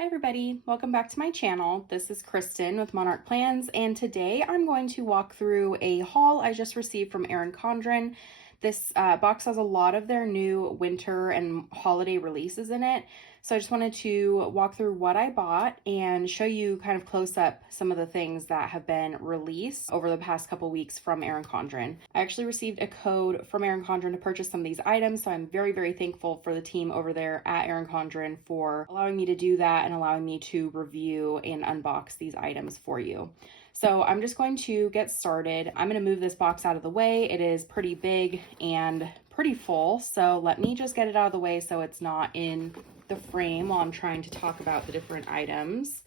Hi everybody, welcome back to my channel. This is Kristen with Monarch Plans, and today I'm going to walk through a haul I just received from Erin Condren. This box has a lot of their new winter and holiday releases in it, so I just wanted to walk through what I bought and show you kind of close up some of the things that have been released over the past couple weeks from Erin Condren. I actually received a code from Erin Condren to purchase some of these items, so I'm very, very thankful for the team over there at Erin Condren for allowing me to do that and allowing me to review and unbox these items for you. So I'm just going to get started. I'm going to move this box out of the way. It is pretty big and pretty full, so let me just get it out of the way so it's not in the frame while I'm trying to talk about the different items.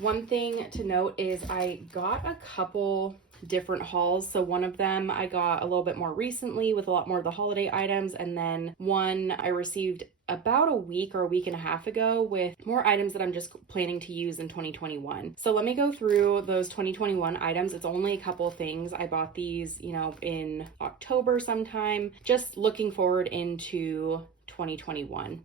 One thing to note is I got a couple different hauls. So one of them I got a little bit more recently with a lot more of the holiday items, and then one I received about a week or a week and a half ago with more items that I'm just planning to use in 2021. So let me go through those 2021 items. It's only a couple things. I bought these, in October sometime, just looking forward into 2021.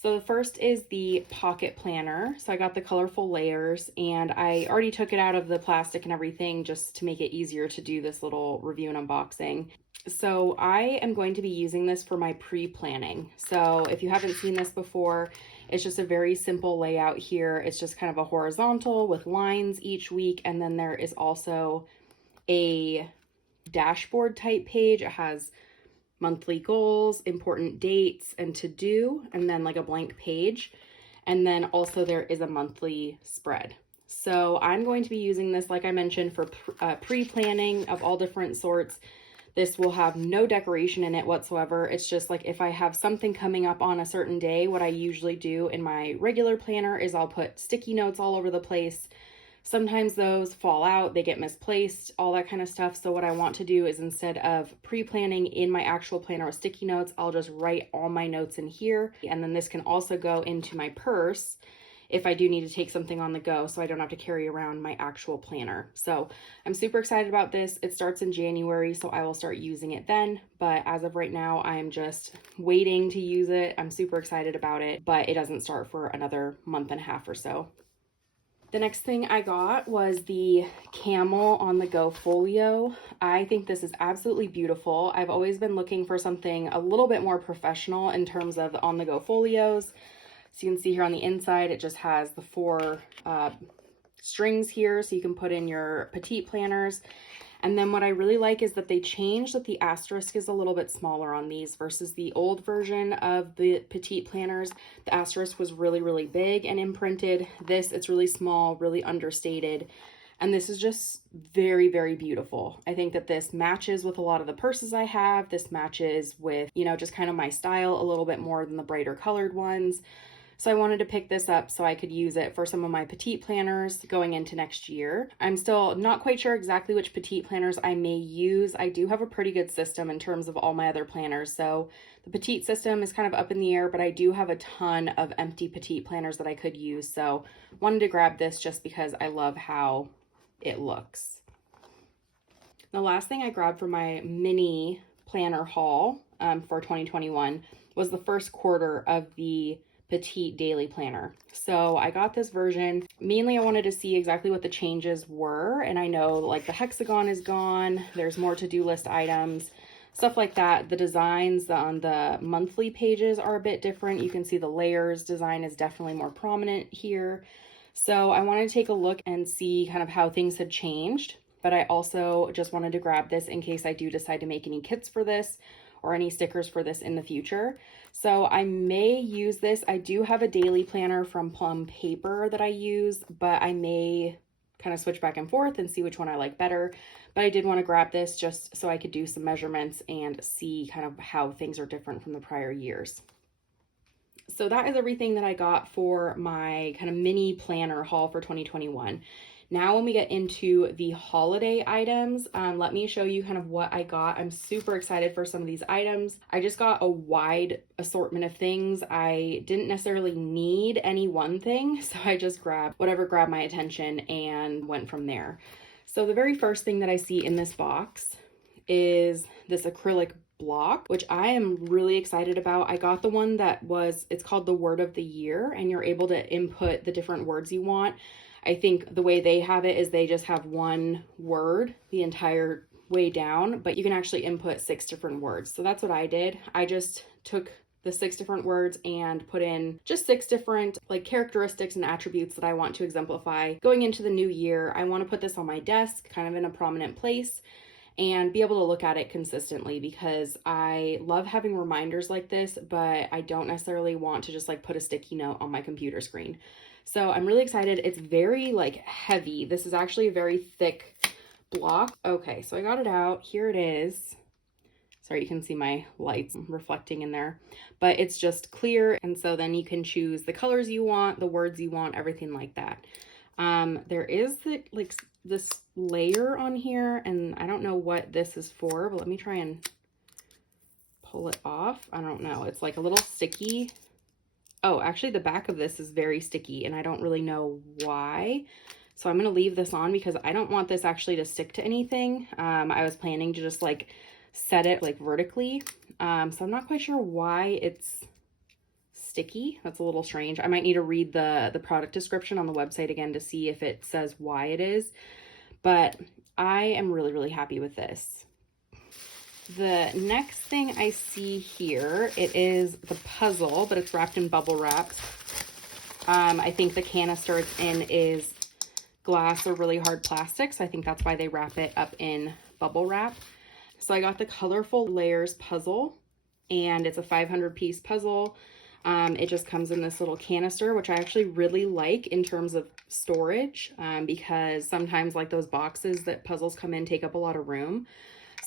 So the first is the pocket planner. So I got the colorful layers, and I already took it out of the plastic and everything just to make it easier to do this little review and unboxing. So I am going to be using this for my pre-planning. So if you haven't seen this before, it's just a very simple layout here. It's just kind of a horizontal with lines each week, and then there is also a dashboard type page. It has monthly goals, important dates, and to do, and then like a blank page. And then also there is a monthly spread. So I'm going to be using this, like I mentioned, for pre-planning of all different sorts. This will have no decoration in it whatsoever. It's just like if I have something coming up on a certain day, what I usually do in my regular planner is I'll put sticky notes all over the place. Sometimes those fall out, they get misplaced, all that kind of stuff. So what I want to do is, instead of pre-planning in my actual planner with sticky notes, I'll just write all my notes in here. And then this can also go into my purse if I do need to take something on the go, so I don't have to carry around my actual planner. So I'm super excited about this. It starts in January, so I will start using it then. But as of right now, I'm just waiting to use it. I'm super excited about it, but it doesn't start for another month and a half or so. The next thing I got was the camel on the Go Folio. I think this is absolutely beautiful. I've always been looking for something a little bit more professional in terms of on the Go Folios. So you can see here on the inside, it just has the four strings here, so you can put in your Petite planners. And then what I really like is that they changed that the asterisk is a little bit smaller on these versus the old version of the Petite planners. The asterisk was really, really big and imprinted. This, it's really small, really understated. And this is just very, very beautiful. I think that this matches with a lot of the purses I have. This matches with, just kind of my style a little bit more than the brighter colored ones. So I wanted to pick this up so I could use it for some of my Petite planners going into next year. I'm still not quite sure exactly which Petite planners I may use. I do have a pretty good system in terms of all my other planners. So the Petite system is kind of up in the air, but I do have a ton of empty Petite planners that I could use. So wanted to grab this just because I love how it looks. The last thing I grabbed for my mini planner haul for 2021 was the first quarter of the Petite daily planner. So I got this version. Mainly I wanted to see exactly what the changes were, and I know like the hexagon is gone, there's more to-do list items, stuff like that. The designs on the monthly pages are a bit different. You can see the layers design is definitely more prominent here. So I wanted to take a look and see kind of how things had changed, but I also just wanted to grab this in case I do decide to make any kits for this or any stickers for this in the future. So I may use this. I do have a daily planner from Plum Paper that I use, but I may kind of switch back and forth and see which one I like better. But I did want to grab this just so I could do some measurements and see kind of how things are different from the prior years. So that is everything that I got for my kind of mini planner haul for 2021. Now when we get into the holiday items, let me show you kind of what I got. I'm super excited for some of these items. I just got a wide assortment of things. I didn't necessarily need any one thing, so I just grabbed whatever grabbed my attention and went from there. So the very first thing that I see in this box is this acrylic block, which I am really excited about. I got the one that it's called the Word of the Year, and you're able to input the different words you want. I think the way they have it is they just have one word the entire way down, but you can actually input 6 different words. So that's what I did. I just took the 6 different words and put in just 6 different like characteristics and attributes that I want to exemplify going into the new year. I want to put this on my desk, kind of in a prominent place, and be able to look at it consistently, because I love having reminders like this, but I don't necessarily want to just like put a sticky note on my computer screen. So I'm really excited. It's very like heavy. This is actually a very thick block. Okay, so I got it out. Here it is. Sorry, you can see my lights reflecting in there, but it's just clear. And so then you can choose the colors you want, the words you want, everything like that. There is this layer on here, and I don't know what this is for, but let me try and pull it off. I don't know. It's like a little sticky. Oh, actually the back of this is very sticky, and I don't really know why. So I'm going to leave this on because I don't want this actually to stick to anything. I was planning to just like set it like vertically. So I'm not quite sure why it's sticky. That's a little strange. I might need to read the product description on the website again to see if it says why it is, but I am really, really happy with this. The next thing I see here, it is the puzzle, but it's wrapped in bubble wrap. I think the canister it's in is glass or really hard plastic, so I think that's why they wrap it up in bubble wrap. So I got the Colorful Layers puzzle, and it's a 500 piece puzzle. It just comes in this little canister, which I actually really like in terms of storage, because sometimes like those boxes that puzzles come in take up a lot of room.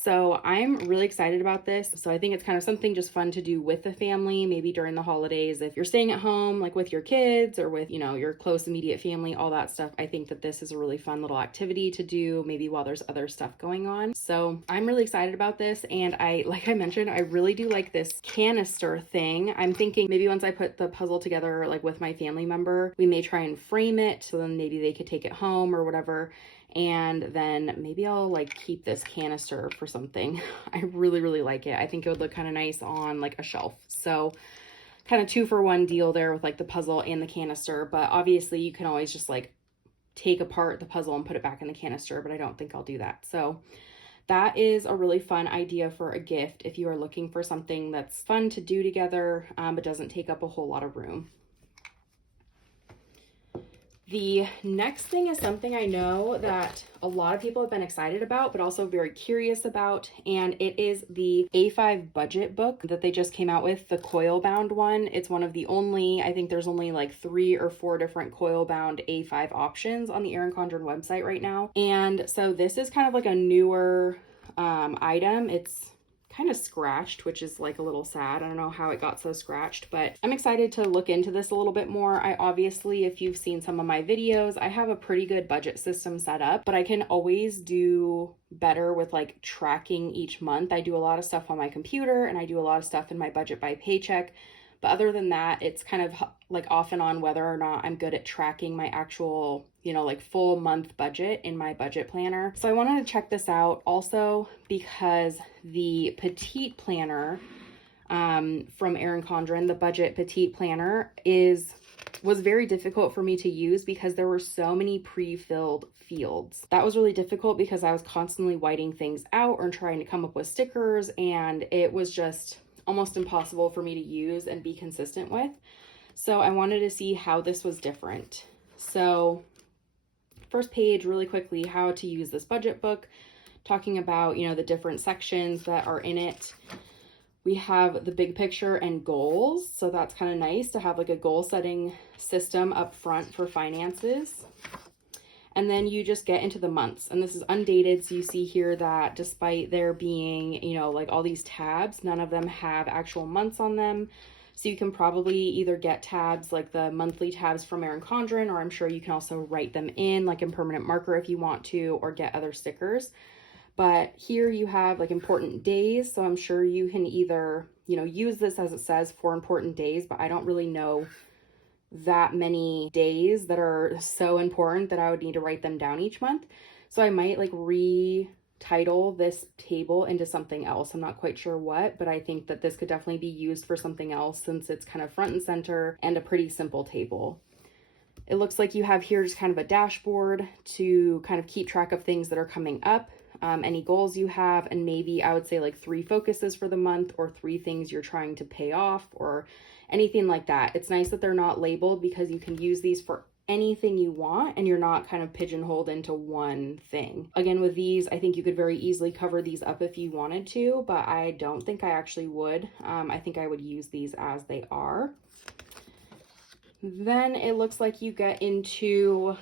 So I'm really excited about this. So I think it's kind of something just fun to do with the family, maybe during the holidays. If you're staying at home, like with your kids or with, your close immediate family, all that stuff, I think that this is a really fun little activity to do, maybe while there's other stuff going on. So I'm really excited about this. And like I mentioned, I really do like this canister thing. I'm thinking maybe once I put the puzzle together, like with my family member, we may try and frame it so then maybe they could take it home or whatever. And then maybe I'll like keep this canister for something. I really, really like it. I think it would look kind of nice on like a shelf. So kind of 2-for-1 deal there with like the puzzle and the canister, but obviously you can always just like take apart the puzzle and put it back in the canister, but I don't think I'll do that. So that is a really fun idea for a gift if you are looking for something that's fun to do together, but doesn't take up a whole lot of room. The next thing is something I know that a lot of people have been excited about, but also very curious about, and it is the A5 budget book that they just came out with, the coil bound one. It's one of the only, I think there's only like 3 or 4 different coil bound A5 options on the Erin Condren website right now. And so this is kind of like a newer item. It's kind of scratched, which is like a little sad. I don't know how it got so scratched, but I'm excited to look into this a little bit more. I obviously, if you've seen some of my videos, I have a pretty good budget system set up, but I can always do better with like tracking each month. I do a lot of stuff on my computer and I do a lot of stuff in my budget by paycheck. But other than that, it's kind of like off and on whether or not I'm good at tracking my actual, like full month budget in my budget planner. So I wanted to check this out also because the Petite planner from Erin Condren, the budget Petite planner was very difficult for me to use because there were so many pre-filled fields. That was really difficult because I was constantly whiting things out or trying to come up with stickers, and it was just almost impossible for me to use and be consistent with. So I wanted to see how this was different. So first page, really quickly, how to use this budget book, talking about, the different sections that are in it. We have the big picture and goals. So that's kind of nice to have like a goal setting system up front for finances. And then you just get into the months, and this is undated. So you see here that despite there being, like all these tabs, none of them have actual months on them. So you can probably either get tabs like the monthly tabs from Erin Condren, or I'm sure you can also write them in like in permanent marker if you want to, or get other stickers. But here you have like important days. So I'm sure you can either, use this as it says for important days, but I don't really know that many days that are so important that I would need to write them down each month. So I might like title this table into something else. I'm not quite sure what, but I think that this could definitely be used for something else since it's kind of front and center and a pretty simple table. It looks like you have here just kind of a dashboard to kind of keep track of things that are coming up, any goals you have, and maybe I would say like 3 focuses for the month or 3 things you're trying to pay off or anything like that. It's nice that they're not labeled because you can use these for anything you want and you're not kind of pigeonholed into one thing. Again, with these, I think you could very easily cover these up if you wanted to, but I don't think I actually would. I think I would use these as they are. Then it looks like you get into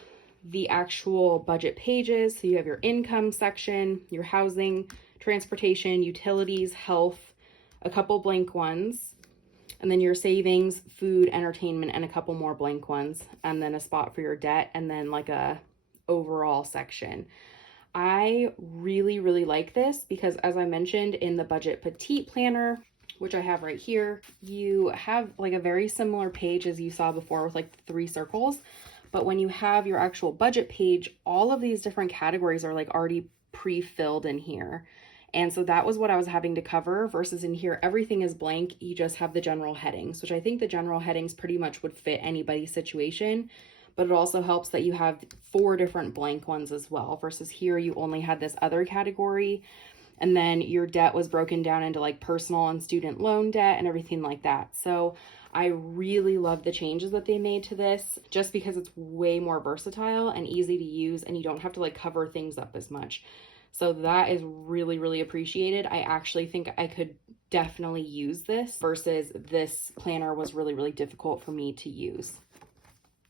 the actual budget pages. So you have your income section, your housing, transportation, utilities, health, a couple blank ones, and then your savings, food, entertainment, and a couple more blank ones, and then a spot for your debt, and then like a overall section. I really, really like this because, as I mentioned in the budget petite planner, which I have right here, you have like a very similar page as you saw before with like 3 circles. But when you have your actual budget page, all of these different categories are like already pre-filled in here. And so that was what I was having to cover versus in here, everything is blank. You just have the general headings, which I think the general headings pretty much would fit anybody's situation. But it also helps that you have 4 different blank ones as well versus here you only had this other category. And then your debt was broken down into like personal and student loan debt and everything like that. So I really love the changes that they made to this just because it's way more versatile and easy to use and you don't have to like cover things up as much. So that is really, really appreciated. I actually think I could definitely use this versus this planner was really, really difficult for me to use.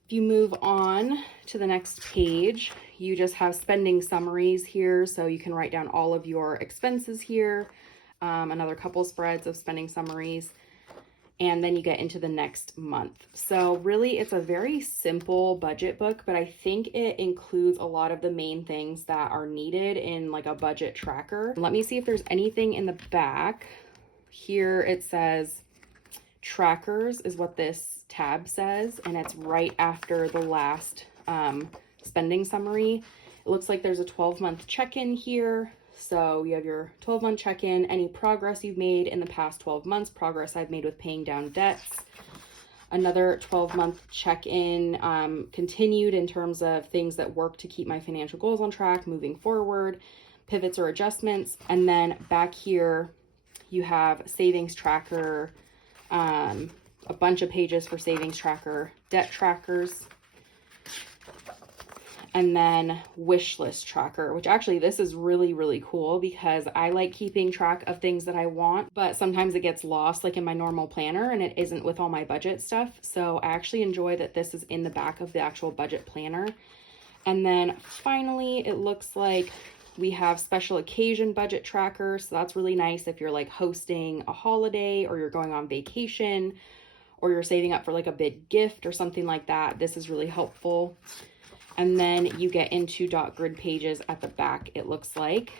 If you move on to the next page, you just have spending summaries here. So you can write down all of your expenses here, another couple spreads of spending summaries, and then you get into the next month. So really it's a very simple budget book, but I think it includes a lot of the main things that are needed in like a budget tracker. Let me see if there's anything in the back. Here it says trackers is what this tab says, and it's right after the last spending summary. It looks like there's a 12-month check-in here. So you have your 12-month check-in, any progress you've made in the past 12 months, progress I've made with paying down debts. Another 12-month check-in, continued in terms of things that work to keep my financial goals on track moving forward, pivots or adjustments. And then back here, you have savings tracker, a bunch of pages for savings tracker, debt trackers, and then wish list tracker, which actually this is really, really cool because I like keeping track of things that I want, but sometimes it gets lost like in my normal planner and it isn't with all my budget stuff. So I actually enjoy that this is in the back of the actual budget planner. And then finally, it looks like we have special occasion budget tracker. So that's really nice if you're like hosting a holiday or you're going on vacation or you're saving up for like a big gift or something like that. This is really helpful. And then you get into dot grid pages at the back, it looks like.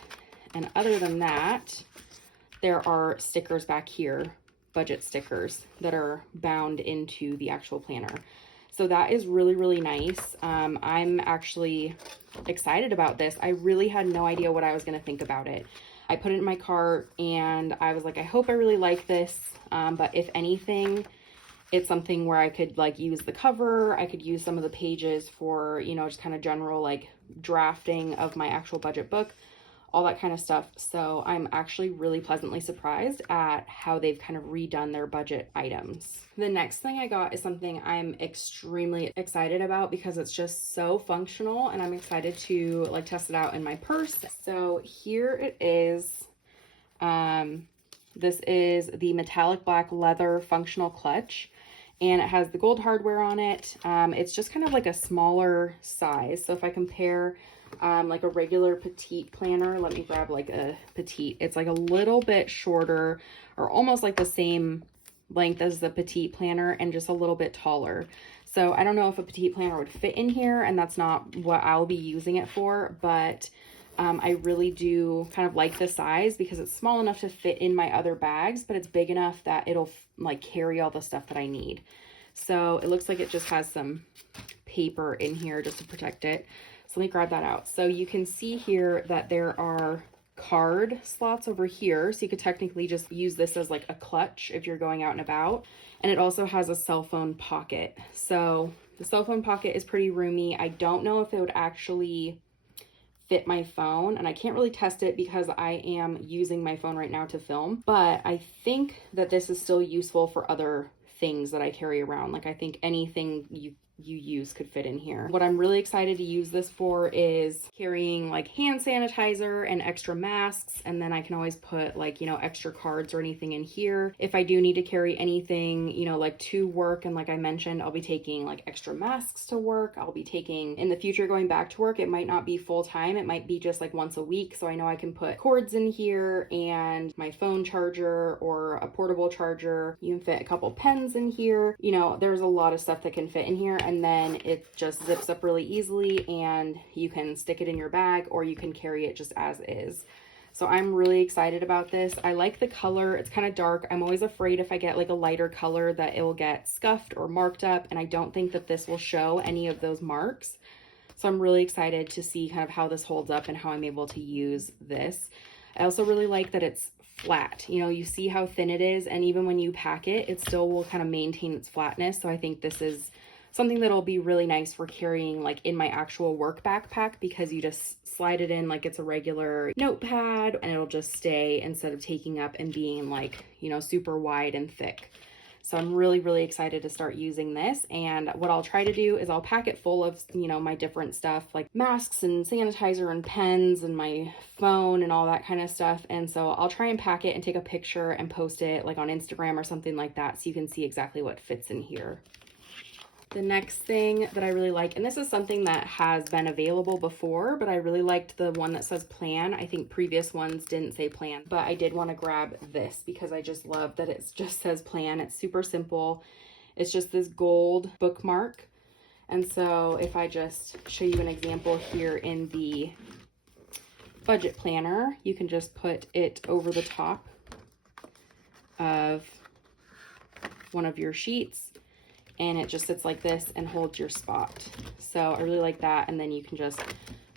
And other than that, there are stickers back here, budget stickers that are bound into the actual planner. So that is really, really nice. I'm actually excited about this. I really had no idea what I was going to think about it. I put it in my cart and I was like, I hope I really like this. But if anything, it's something where I could like use the cover. I could use some of the pages for, you know, just kind of general like drafting of my actual budget book, all that kind of stuff. So I'm actually really pleasantly surprised at how they've kind of redone their budget items. The next thing I got is something I'm extremely excited about because it's just so functional and I'm excited to like test it out in my purse. So here it is. This is the metallic black leather functional clutch. And it has the gold hardware on it. It's just kind of like a smaller size. So if I compare like a regular petite planner, let me grab like a petite. It's like a little bit shorter or almost like the same length as the petite planner and just a little bit taller. So I don't know if a petite planner would fit in here, and that's not what I'll be using it for, but I really do kind of like the size because it's small enough to fit in my other bags, but it's big enough that it'll like carry all the stuff that I need. So it looks like it just has some paper in here just to protect it. So let me grab that out. So you can see here that there are card slots over here, so you could technically just use this as like a clutch if you're going out and about. And it also has a cell phone pocket. So the cell phone pocket is pretty roomy. I don't know if it would actually fit my phone, and I can't really test it because I am using my phone right now to film, but I think that this is still useful for other things that I carry around. Like I think anything you use could fit in here. What I'm really excited to use this for is carrying like hand sanitizer and extra masks, and then I can always put like, you know, extra cards or anything in here. If I do need to carry anything, you know, like to work, and like I mentioned, I'll be taking like extra masks to work. I'll be taking, in the future, going back to work, it might not be full time, it might be just like once a week, so I know I can put cords in here and my phone charger or a portable charger. You can fit a couple pens in here. You know, there's a lot of stuff that can fit in here, and then it just zips up really easily and you can stick it in your bag, or you can carry it just as is. So I'm really excited about this. I like the color. It's kind of dark. I'm always afraid if I get like a lighter color that it will get scuffed or marked up, and I don't think that this will show any of those marks. So I'm really excited to see kind of how this holds up and how I'm able to use this. I also really like that it's flat. You know, you see how thin it is, and even when you pack it, it still will kind of maintain its flatness. So I think this is something that'll be really nice for carrying like in my actual work backpack, because you just slide it in like it's a regular notepad and it'll just stay, instead of taking up and being like, you know, super wide and thick. So I'm really, really excited to start using this. And what I'll try to do is I'll pack it full of, you know, my different stuff like masks and sanitizer and pens and my phone and all that kind of stuff. And so I'll try and pack it and take a picture and post it like on Instagram or something like that, so you can see exactly what fits in here. The next thing that I really like, and this is something that has been available before, but I really liked the one that says plan. I think previous ones didn't say plan, but I did want to grab this because I just love that it just says plan. It's super simple. It's just this gold bookmark. And so if I just show you an example here in the budget planner, you can just put it over the top of one of your sheets, and it just sits like this and holds your spot. So I really like that. And then you can just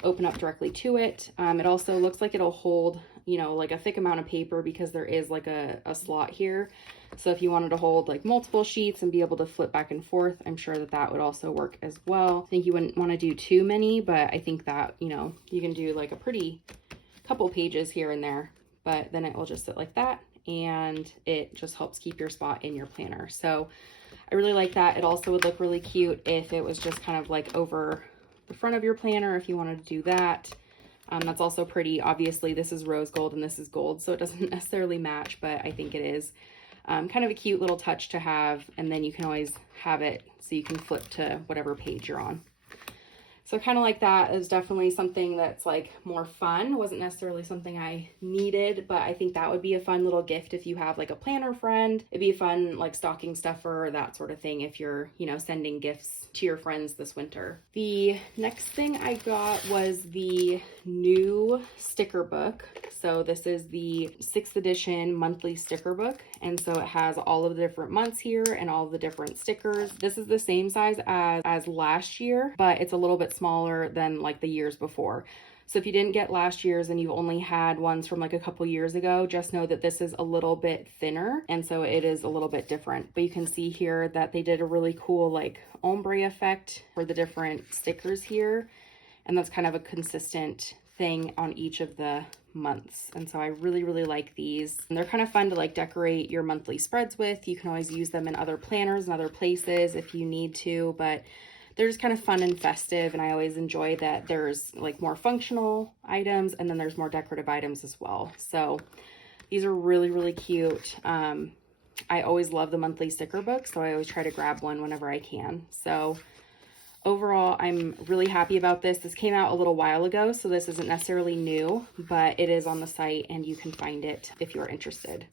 open up directly to it. It also looks like it'll hold, you know, like a thick amount of paper, because there is like a slot here. So if you wanted to hold like multiple sheets and be able to flip back and forth, I'm sure that that would also work as well. I think you wouldn't want to do too many, but I think that, you know, you can do like a pretty couple pages here and there, but then it will just sit like that, and it just helps keep your spot in your planner. So I really like that. It also would look really cute if it was just kind of like over the front of your planner, if you wanted to do that. That's also pretty. Obviously, this is rose gold and this is gold, so it doesn't necessarily match, but I think it is kind of a cute little touch to have. And then you can always have it so you can flip to whatever page you're on. So kind of like that is definitely something that's like more fun. It wasn't necessarily something I needed, but I think that would be a fun little gift if you have like a planner friend. It'd be a fun like stocking stuffer, that sort of thing, if you're, you know, sending gifts to your friends this winter. The next thing I got was the new sticker book. So this is the 6th edition monthly sticker book. And so it has all of the different months here and all the different stickers. This is the same size as last year, but it's a little bit smaller than like the years before. So if you didn't get last year's and you've only had ones from like a couple years ago, just know that this is a little bit thinner, and so it is a little bit different. But you can see here that they did a really cool like ombre effect for the different stickers here, and that's kind of a consistent thing on each of the months. And so I really, really like these. And they're kind of fun to like decorate your monthly spreads with. You can always use them in other planners and other places if you need to, but they're just kind of fun and festive. And I always enjoy that there's like more functional items, and then there's more decorative items as well. So these are really, really cute. I always love the monthly sticker book, so I always try to grab one whenever I can. So overall, I'm really happy about this. This came out a little while ago, so this isn't necessarily new, but it is on the site and you can find it if you're interested.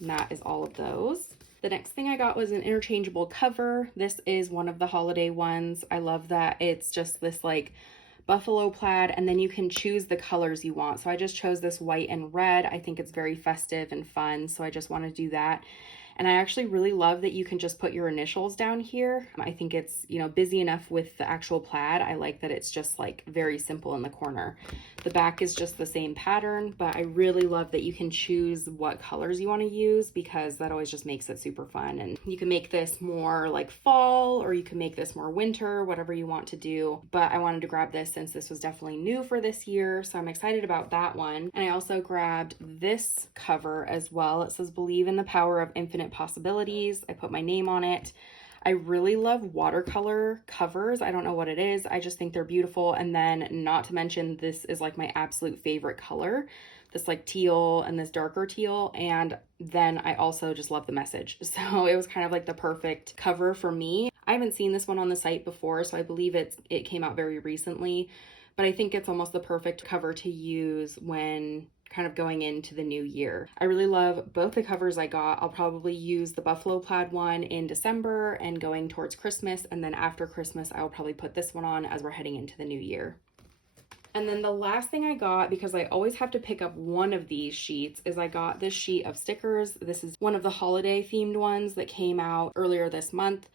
And that is all of those. The next thing I got was an interchangeable cover. This is one of the holiday ones. I love that it's just this like buffalo plaid, and then you can choose the colors you want. So I just chose this white and red. I think it's very festive and fun, so I just want to do that. And I actually really love that you can just put your initials down here. I think it's, you know, busy enough with the actual plaid. I like that it's just like very simple in the corner. The back is just the same pattern, but I really love that you can choose what colors you want to use, because that always just makes it super fun. And you can make this more like fall, or you can make this more winter, whatever you want to do. But I wanted to grab this since this was definitely new for this year, so I'm excited about that one. And I also grabbed this cover as well. It says "Believe in the Power of Infinite Possibilities." I put my name on it. I really love watercolor covers. I don't know what it is. I just think they're beautiful. And then, not to mention, this is like my absolute favorite color, this like teal and this darker teal. And then I also just love the message. So it was kind of like the perfect cover for me. I haven't seen this one on the site before, so I believe it came out very recently, but I think it's almost the perfect cover to use when kind of going into the new year. I really love both the covers I got. I'll probably use the buffalo plaid one in December and going towards Christmas, and then after Christmas I'll probably put this one on as we're heading into the new year. And then the last thing I got, because I always have to pick up one of these sheets, is I got this sheet of stickers. This is one of the holiday themed ones that came out earlier this month.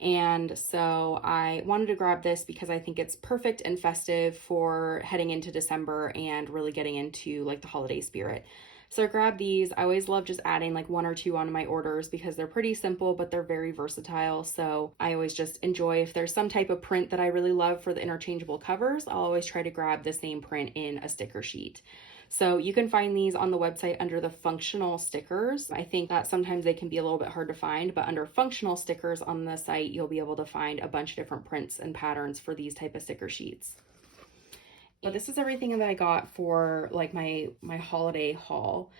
And so I wanted to grab this because I think it's perfect and festive for heading into December and really getting into like the holiday spirit. So I grabbed these. I always love just adding like one or two onto my orders because they're pretty simple, but they're very versatile. So I always just enjoy, if there's some type of print that I really love for the interchangeable covers, I'll always try to grab the same print in a sticker sheet. So you can find these on the website under the functional stickers. I think that sometimes they can be a little bit hard to find, but under functional stickers on the site, you'll be able to find a bunch of different prints and patterns for these type of sticker sheets. But this is everything that I got for like my holiday haul.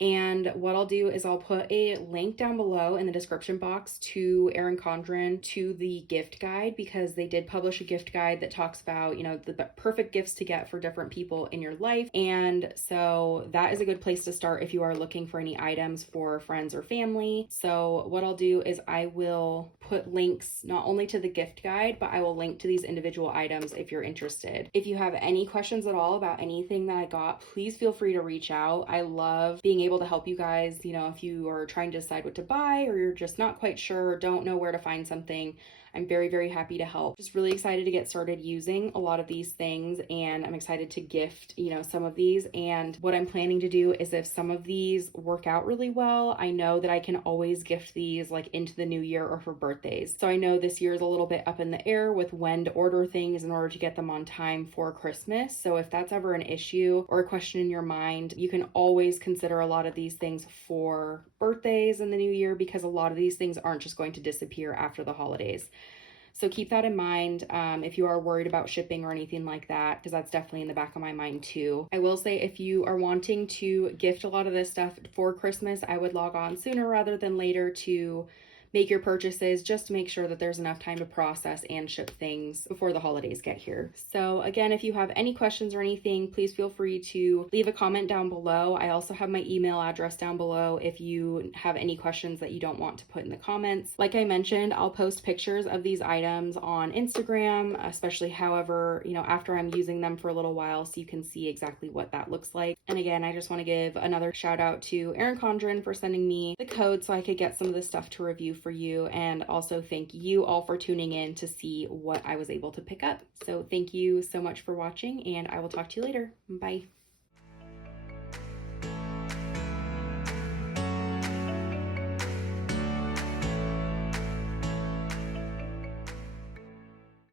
And what I'll do is I'll put a link down below in the description box to Erin Condren, to the gift guide, because they did publish a gift guide that talks about, you know, the perfect gifts to get for different people in your life. And so that is a good place to start if you are looking for any items for friends or family. So what I'll do is I will put links not only to the gift guide, but I will link to these individual items if you're interested. If you have any questions at all about anything that I got, please feel free to reach out. I love being able to help you guys, you know, if you are trying to decide what to buy or you're just not quite sure, don't know where to find something. I'm very, very happy to help. Just really excited to get started using a lot of these things, and I'm excited to gift, you know, some of these. And what I'm planning to do is, if some of these work out really well, I know that I can always gift these like into the new year or for birthdays. So I know this year is a little bit up in the air with when to order things in order to get them on time for Christmas. So if that's ever an issue or a question in your mind, you can always consider a lot of these things for birthdays in the new year, because a lot of these things aren't just going to disappear after the holidays. So keep that in mind if you are worried about shipping or anything like that, because that's definitely in the back of my mind too. I will say, if you are wanting to gift a lot of this stuff for Christmas, I would log on sooner rather than later to make your purchases, just to make sure that there's enough time to process and ship things before the holidays get here. So again, if you have any questions or anything, please feel free to leave a comment down below. I also have my email address down below if you have any questions that you don't want to put in the comments. Like I mentioned, I'll post pictures of these items on Instagram, especially however, you know, after I'm using them for a little while, so you can see exactly what that looks like. And again, I just want to give another shout out to Erin Condren for sending me the code so I could get some of this stuff to review for you, and also thank you all for tuning in to see what I was able to pick up. So thank you so much for watching, and I will talk to you later. Bye.